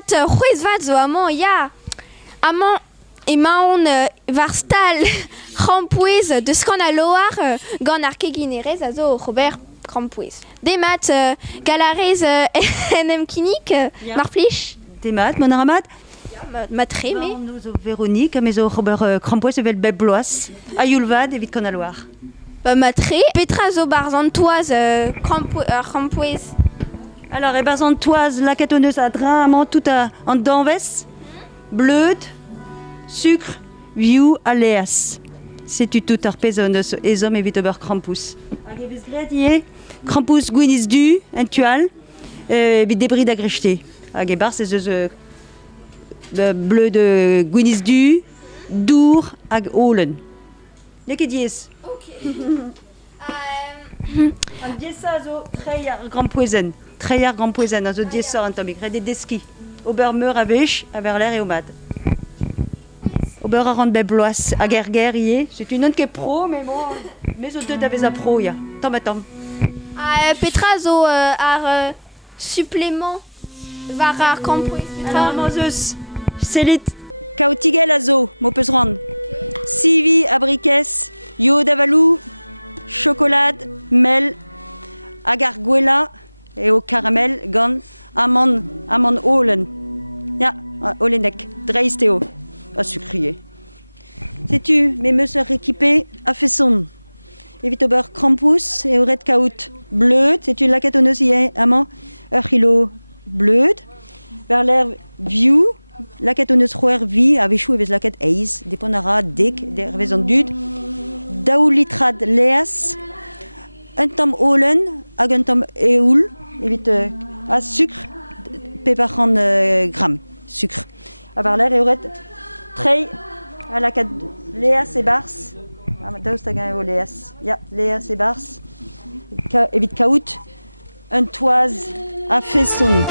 mat c'hwezvat zo amañ ya. Amañ emaon var stal krampouez de skan a loar gant ar keginerez a zo Robert krampouez. Demat galarez en em kinik mar plij. Demat, mon aramat. Ma tre me. Nous au Véronique, mais au Robert Crampois, c'est belle bloise. À Yulvad, évite qu'on a loire. Ma tre. Petra zo barzantoaz krampouez. Alors, et barzantoise, la catonneuse à drain, tout en danves, bleut, sucre, viou, aléas. C'est tout arpézonneuse, et hommes évite au Krampus. Agévis gradier, Krampus guinis du, un tual, évite débris d'agrecheté. Agébar, c'est le bleu de guinis du, dour, ag olen. N'est-ce dies? Ok. Un diesa zo treiar grand poison. Treiar grand poison, un zo diesa en tomic. Rede deski. Obermeur a vech, a verler et au mad. Ober a rand bebloas, a gerger c'est une autre qui est pro, mais moi, mais au deux d'avez a pro, ya. Tom à tom. Petra zo ar supplément var ar krampouez. Alors, Moses, c'est les kautigel a zo, mo peus rand. Sivi a briques, yo d'avalou, chocolat, mel, agar gwella et au caramel, gant, amand olen. Ja, olenek, dreisteo, a sucrier. Sais-tu, mes mesures équipées a fait son. Évite au beurre Krampus et au red kaut bleu, sais-tu, la catonosier, amant, kilo bleu, vers l'air vieux, la catoneuse roer vie, avec chou avec la cat eis, dépendra dek, des raisons d'ud, daoulitrad leas, un tom olen, ag un tom eoul, évite à sucre, péparan grammes, sucre. Avoir l'air et aurait très à la cat leas et bars, daoust ag un leas, ya, leas et bars, évite caout, un toise à faisson.